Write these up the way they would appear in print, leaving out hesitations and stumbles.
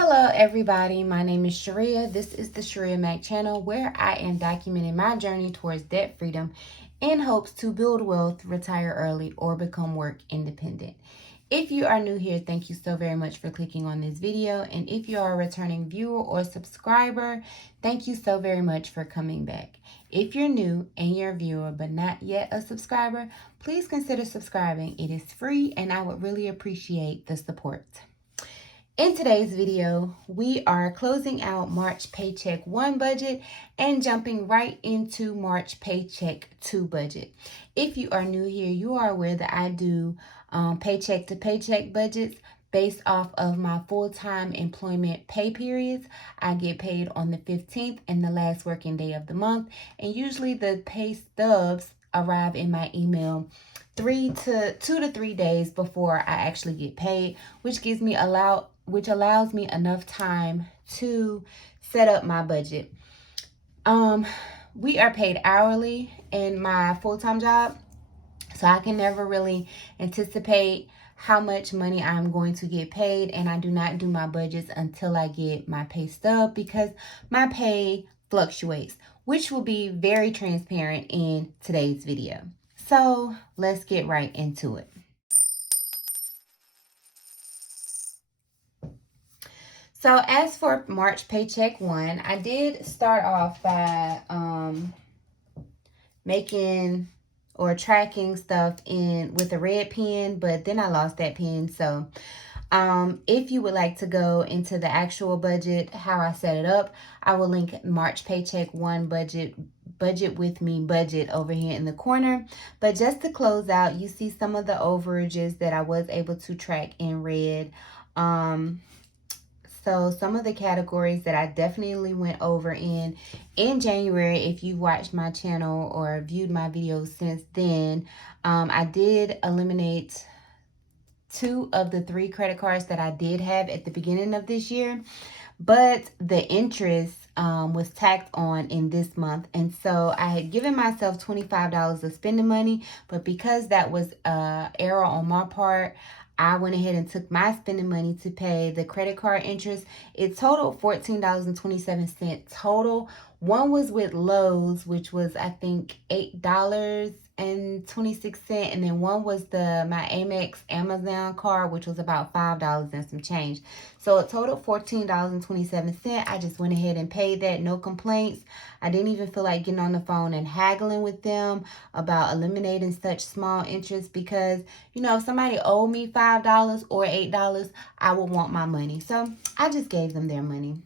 Hello everybody, my name is Shirria. This is the Shirria Mac channel where I am documenting my journey towards debt freedom in hopes to build wealth, retire early, or become work independent. If you are new here, thank you so very much for clicking on this video. And if you are a returning viewer or subscriber, thank you so very much for coming back. If you're new and you're a viewer but not yet a subscriber, please consider subscribing. It is free and I would really appreciate the support. In today's video, we are closing out March Paycheck 1 budget and jumping right into March Paycheck 2 budget. If you are new here, you are aware that I do paycheck to paycheck budgets based off of my full-time employment pay periods. I get paid on the 15th and the last working day of the month, and usually the pay stubs arrive in my email 2 to 3 days before I actually get paid, which allows me enough time to set up my budget. We are paid hourly in my full-time job, so I can never really anticipate how much money I'm going to get paid, and I do not do my budgets until I get my pay stub because my pay fluctuates, which will be very transparent in today's video. So let's get right into it. So as for March Paycheck 1, I did start off by making or tracking stuff in with a red pen, but then I lost that pen. So if you would like to go into the actual budget, how I set it up, I will link March Paycheck 1 budget with me budget over here in the corner. But just to close out, you see some of the overages that I was able to track in red. So some of the categories that I definitely went over in January, if you've watched my channel or viewed my videos since then, I did eliminate 2 of the 3 credit cards that I did have at the beginning of this year, but the interest was tacked on in this month, and so I had given myself $25 of spending money, but because that was error on my part, I went ahead and took my spending money to pay the credit card interest. It totaled $14.27 total. One was with Lowe's, which was I think $8.26, and then one was my Amex Amazon card, which was about $5 and some change. So it totaled $14.27. I just went ahead and paid that, no complaints. I didn't even feel like getting on the phone and haggling with them about eliminating such small interest because, you know, if somebody owed me $5 or $8, I would want my money. So I just gave them their money.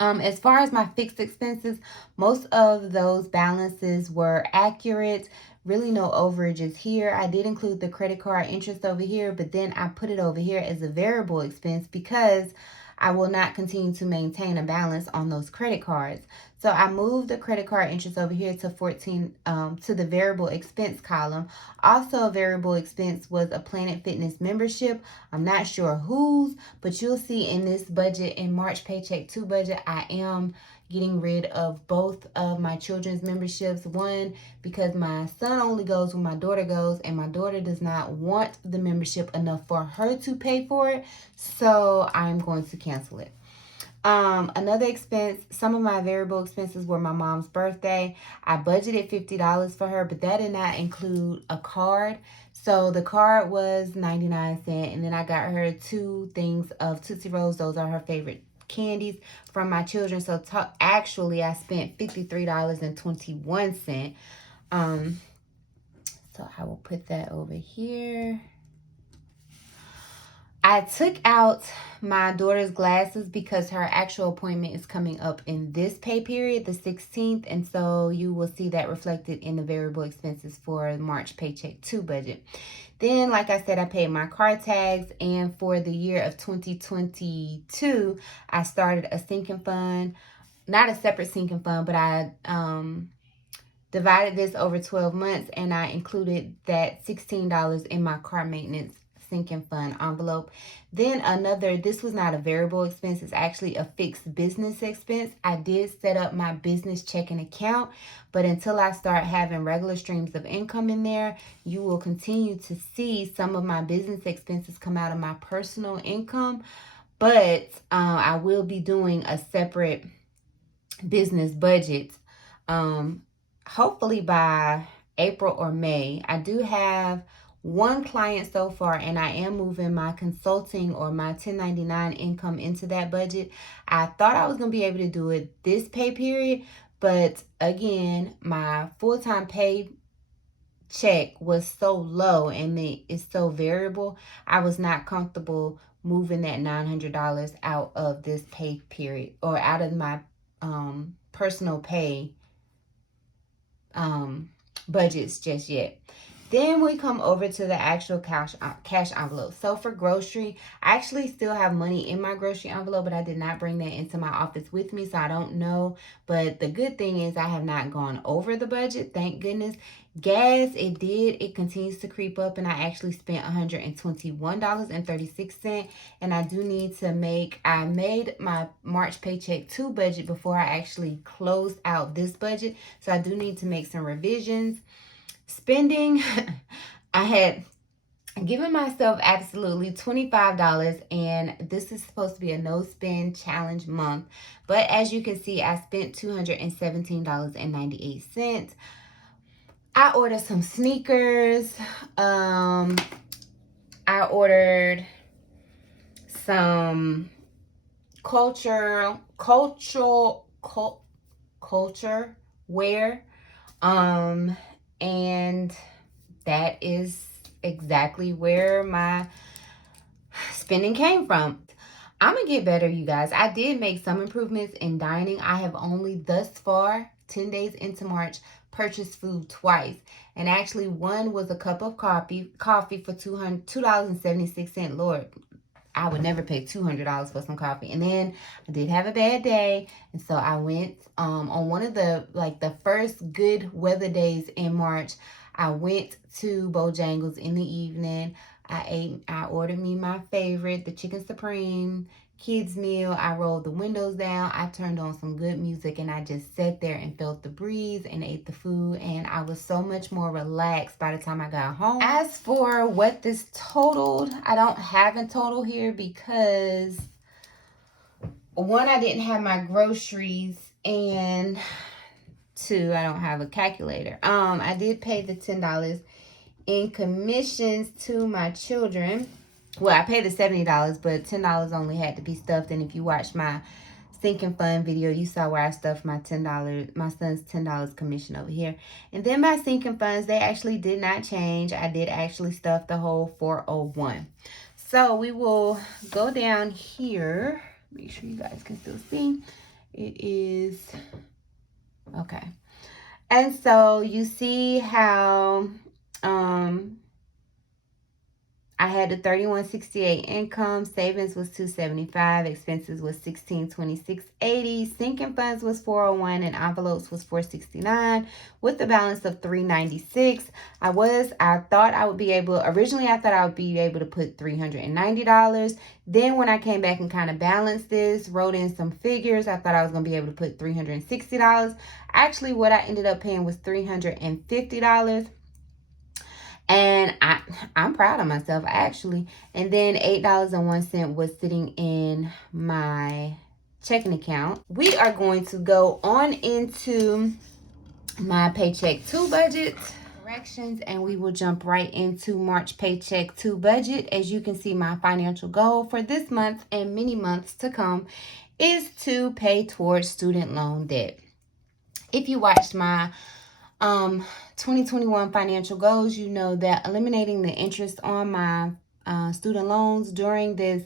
As far as my fixed expenses, most of those balances were accurate. Really no overages here. I did include the credit card interest over here, but then I put it over here as a variable expense because I will not continue to maintain a balance on those credit cards. So I moved the credit card interest over here to to the variable expense column. Also, a variable expense was a Planet Fitness membership. I'm not sure whose, but you'll see in this budget, in March Paycheck 2 budget, I am getting rid of both of my children's memberships. One, because my son only goes when my daughter goes, and my daughter does not want the membership enough for her to pay for it, so I'm going to cancel it. Another expense, some of my variable expenses were my mom's birthday. I budgeted $50 for her, but that did not include a card. So the card was 99 cents, and then I got her 2 things of Tootsie Rolls. Those are her favorite candies from my children. So actually I spent $53.21. So I will put that over here. I took out my daughter's glasses because her actual appointment is coming up in this pay period, the 16th. And so you will see that reflected in the variable expenses for March Paycheck 2 budget. Then, like I said, I paid my car tags. And for the year of 2022, I started a sinking fund. Not a separate sinking fund, but I divided this over 12 months. And I included that $16 in my car maintenance sinking fund envelope. Then this was not a variable expense, it's actually a fixed business expense. I did set up my business checking account, but until I start having regular streams of income in there, you will continue to see some of my business expenses come out of my personal income. But I will be doing a separate business budget hopefully by April or May. I do have one client so far, and I am moving my consulting or my 1099 income into that budget. I thought I was going to be able to do it this pay period, but again, my full-time pay check was so low and it's so variable. I was not comfortable moving that $900 out of this pay period or out of my personal pay budgets just yet. Then we come over to the actual cash envelope. So for grocery, I actually still have money in my grocery envelope, but I did not bring that into my office with me, so I don't know. But the good thing is I have not gone over the budget, thank goodness. Gas, it continues to creep up, and I actually spent $121.36. And I do need to I made my March Paycheck 2 budget before I actually closed out this budget. So I do need to make some revisions. Spending, I had given myself absolutely $25, and this is supposed to be a no spend challenge month. But as you can see, I spent $217.98. I ordered some sneakers. I ordered some culture wear. And that is exactly where my spending came from. I'm gonna get better, you guys. I did make some improvements in dining. I have only thus far, 10 days into March, purchased food twice. And actually one was a cup of coffee for $2.76. Lord, I would never pay $200 for some coffee. And then I did have a bad day, and so I went on one of the first good weather days in March. I went to Bojangles in the evening. I ordered me my favorite, the chicken supreme kids meal. I rolled the windows down. I turned on some good music, and I just sat there and felt the breeze and ate the food, and I was so much more relaxed by the time I got home. As for what this totaled, I don't have a total here because one, I didn't have my groceries, and two, I don't have a calculator. I did pay the $10 in commissions to my children. Well, I paid the $70, but $10 only had to be stuffed. And if you watched my sinking fund video, you saw where I stuffed my my son's $10 commission over here. And then my sinking funds, they actually did not change. I did actually stuff the whole $401. So we will go down here. Make sure you guys can still see. It is okay. And so you see how I had the $31.68 income, savings was $275, expenses was $1626.80, sinking funds was $401, and envelopes was $469, with a balance of $396. I thought I would be able to put $390. Then when I came back and kind of balanced this, wrote in some figures, I thought I was going to be able to put $360. Actually, what I ended up paying was $350. And I'm proud of myself, actually. And then $8.01 was sitting in my checking account. We are going to go on into my Paycheck 2 budget corrections, and we will jump right into March Paycheck 2 budget. As you can see, my financial goal for this month and many months to come is to pay towards student loan debt. If you watched my 2021 financial goals, you know that eliminating the interest on my student loans during this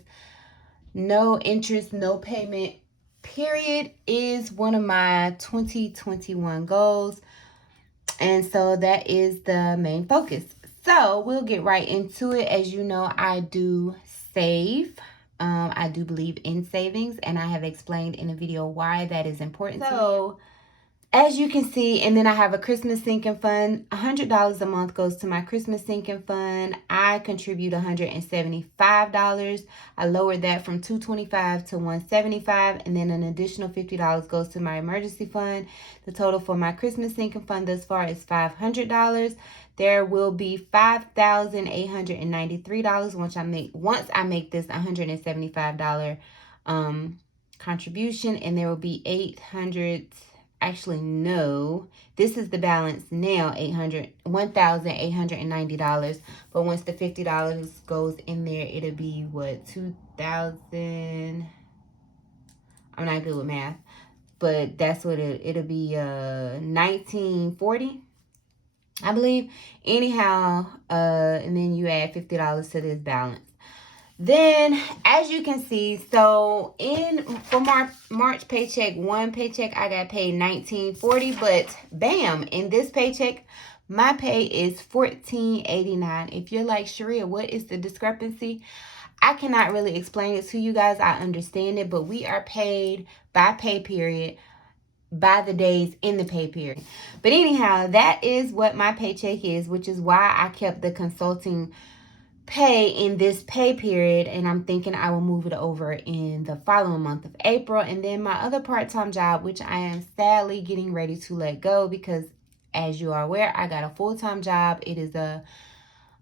no interest, no payment period is one of my 2021 goals. And so that is the main focus. So we'll get right into it. As you know, I do save. I do believe in savings, and I have explained in a video why that is important to me. As you can see, and then I have a Christmas sinking fund. $100 a month goes to my Christmas sinking fund. I contribute $175. I lowered that from $225 to $175, and then an additional $50 goes to my emergency fund. The total for my Christmas sinking fund thus far is $500. There will be $5,893 once I make this $175 contribution, and there will be $800. Actually, no, this is the balance now, $1,890. But once the $50 goes in there, it'll be what, 2,000. I'm not good with math, but that's what it'll be, 1940, I believe. Anyhow, and then you add $50 to this balance. Then, as you can see, so for March paycheck, one paycheck, I got paid $19.40, but bam, in this paycheck, my pay is $14.89. If you're like, Shirria, what is the discrepancy? I cannot really explain it to you guys. I understand it, but we are paid by pay period, by the days in the pay period. But anyhow, that is what my paycheck is, which is why I kept the consulting pay in this pay period, and I'm thinking I will move it over in the following month of April. And then my other part-time job, which I am sadly getting ready to let go, because as you are aware, I got a full-time job. It is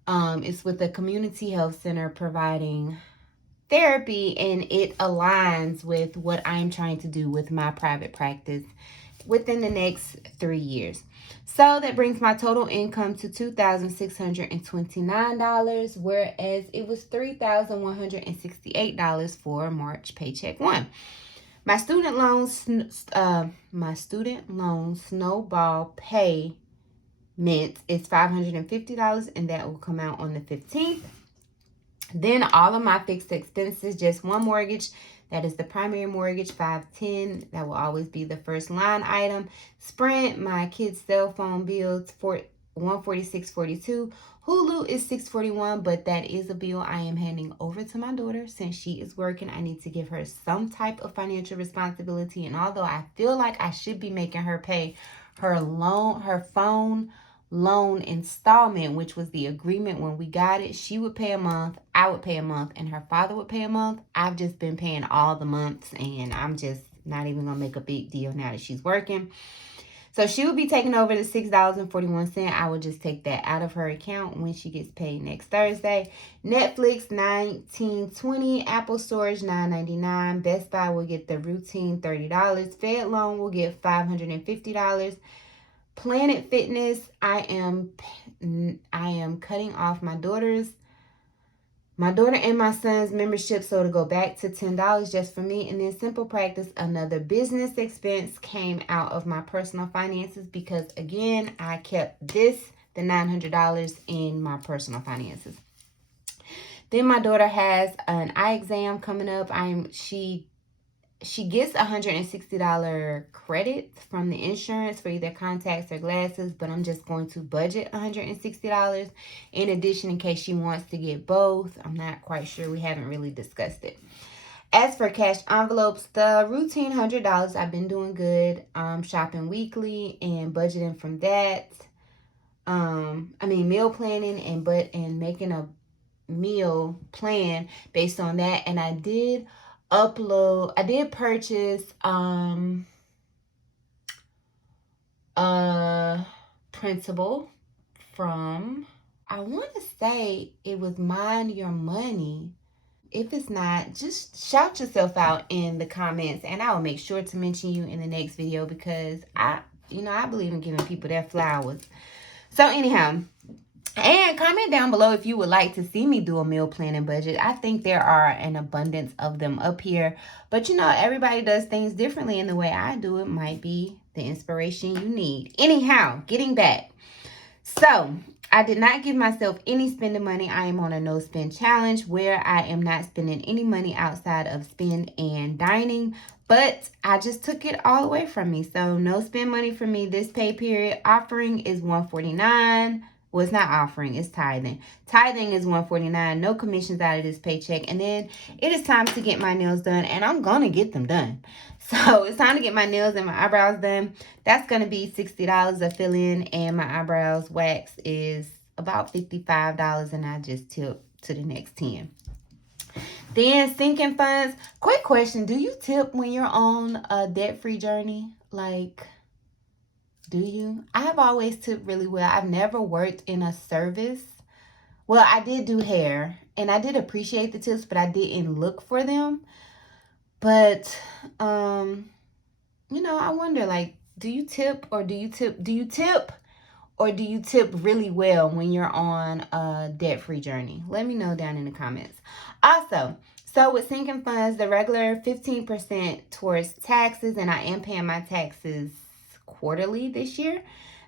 it's with a community health center providing therapy, and it aligns with what I'm trying to do with my private practice within the next 3 years. So that brings my total income to $2,629, whereas it was $3,168 for March paycheck one. My student loan snowball payment is $550, and that will come out on the 15th. Then all of my fixed expenses, just one mortgage. That is the primary mortgage, $510. That will always be the first line item. Sprint, my kids' cell phone bills, $146.42. Hulu is $641, but that is a bill I am handing over to my daughter since she is working. I need to give her some type of financial responsibility, and although I feel like I should be making her pay her phone loan installment, which was the agreement when we got it, she would pay a month, I would pay a month, and her father would pay a month. I've just been paying all the months, and I'm just not even gonna make a big deal now that she's working. So she would be taking over the $6.41. I would just take that out of her account when she gets paid next Thursday. Netflix $19.20, Apple Storage $9.99, Best Buy will get the routine $30, Fed Loan will get $550. Planet Fitness, I am cutting off my daughter and my son's membership, so it'll go back to $10 just for me. And then Simple Practice, another business expense, came out of my personal finances because, again, I kept the $900 in my personal finances. Then my daughter has an eye exam coming up. She gets $160 credit from the insurance for either contacts or glasses, but I'm just going to budget $160 in addition in case she wants to get both. I'm not quite sure. We haven't really discussed it. As for cash envelopes, the routine $100, I've been doing good. Shopping weekly and budgeting from that. Meal planning and making a meal plan based on that. And I did purchase a printable from, I want to say it was Mind Your Money. If it's not, just shout yourself out in the comments, and I will make sure to mention you in the next video, because I believe in giving people their flowers. So anyhow, and comment down below if you would like to see me do a meal planning budget. I think there are an abundance of them up here. But everybody does things differently, and the way I do it might be the inspiration you need. Anyhow, getting back. So, I did not give myself any spending money. I am on a no spend challenge where I am not spending any money outside of spend and dining. But I just took it all away from me. So, no spend money for me this pay period. Offering is $149. Well, it's not offering, it's tithing. Tithing is $149, no commissions out of this paycheck. And then it is time to get my nails done, and I'm gonna get them done. So it's time to get my nails and my eyebrows done. That's gonna be $60 a fill-in, and my eyebrows wax is about $55, and I just tip to the next 10. Then sinking funds. Quick question, do you tip when you're on a debt-free journey? Like, do you? I have always tipped really well. I've never worked in a service. Well, I did do hair, and I did appreciate the tips, but I didn't look for them. But, you know, I wonder, like, do you tip or do you tip? Do you tip or do you tip really well when you're on a debt-free journey? Let me know down in the comments. Also, so with sinking funds, the regular 15% towards taxes, and I am paying my taxes quarterly this year.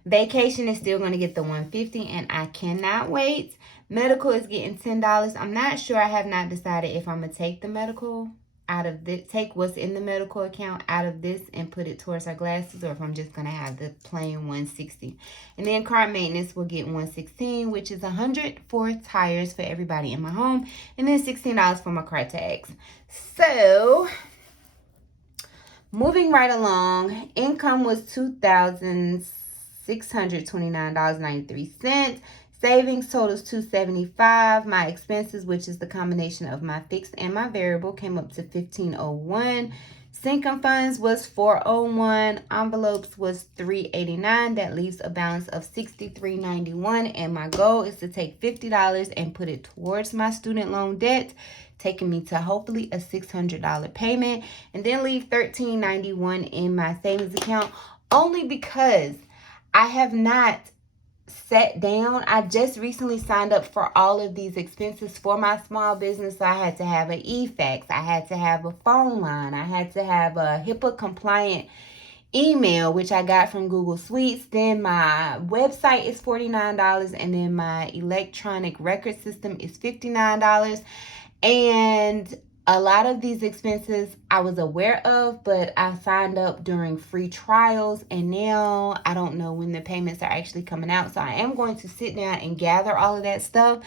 Vacation is still going to get the $150, and I cannot wait. Medical is getting $10. I'm not sure. I have not decided if I'm going to take the medical out of this, take what's in the medical account out of this and put it towards our glasses, or if I'm just going to have the plain $160. And then car maintenance will get $116, which is $100 for tires for everybody in my home, and then $16 for my car tags. So moving right along, income was $2,629.93. Savings totals $275. My expenses, which is the combination of my fixed and my variable, came up to $1,501. Sinking funds was $401. Envelopes was $389. That leaves a balance of $63.91. And my goal is to take $50 and put it towards my student loan debt, taking me to hopefully a $600 payment, and then leave $13.91 in my savings account, only because I have not sat down. I just recently signed up for all of these expenses for my small business. So I had to have an e-fax, I had to have a phone line, I had to have a HIPAA compliant email, which I got from Google Suites. Then my website is $49, and then my electronic record system is $59. And a lot of these expenses I was aware of, but I signed up during free trials, and now I don't know when the payments are actually coming out. So I am going to sit down and gather all of that stuff,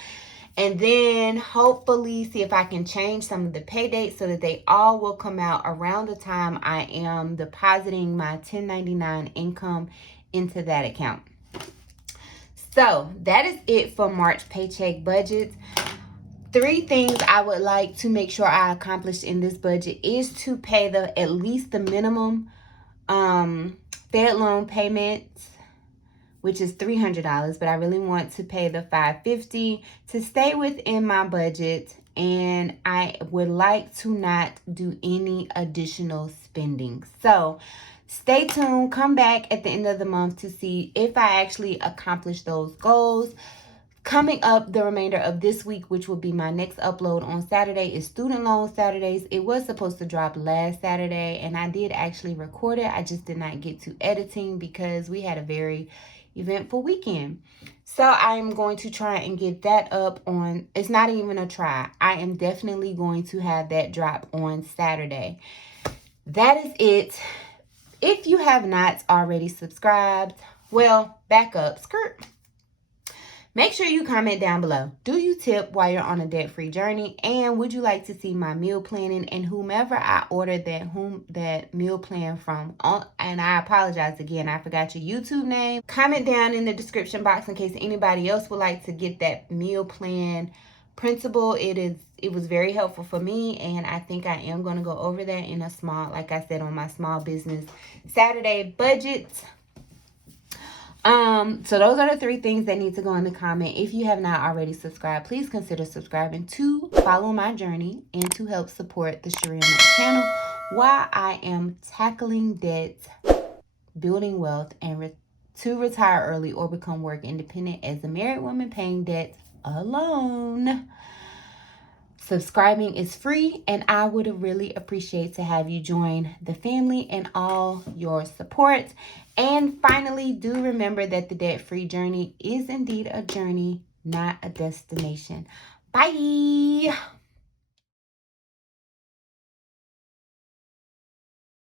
and then hopefully see if I can change some of the pay dates so that they all will come out around the time I am depositing my 1099 income into that account. So that is it for March paycheck budget. 3 things I would like to make sure I accomplish in this budget is to pay at least the minimum Fed loan payment, which is $300, but I really want to pay the $550 to stay within my budget, and I would like to not do any additional spending. So stay tuned. Come back at the end of the month to see if I actually accomplish those goals. Coming up the remainder of this week, which will be my next upload on Saturday, is Student Loan Saturdays. It was supposed to drop last Saturday, and I did actually record it. I just did not get to editing because we had a very eventful weekend. So I'm going to try and get that up on, it's not even a try, I am definitely going to have that drop on Saturday. That is it. If you have not already subscribed, well, back up, skirt. Make sure you comment down below. Do you tip while you're on a debt-free journey? And would you like to see my meal planning and whomever I ordered that meal plan from? And I apologize again, I forgot your YouTube name. Comment down in the description box in case anybody else would like to get that meal plan principle. It was very helpful for me, and I think I am going to go over that in a small, like I said, on my small business Saturday budget. So those are the 3 things that need to go in the comment. If you have not already subscribed, please consider subscribing to follow my journey and to help support the Shirria Mac channel while I am tackling debt, building wealth, and to retire early or become work independent as a married woman paying debt alone. Subscribing is free, and I would really appreciate to have you join the family and all your support. And finally, do remember that the debt-free journey is indeed a journey, not a destination. Bye.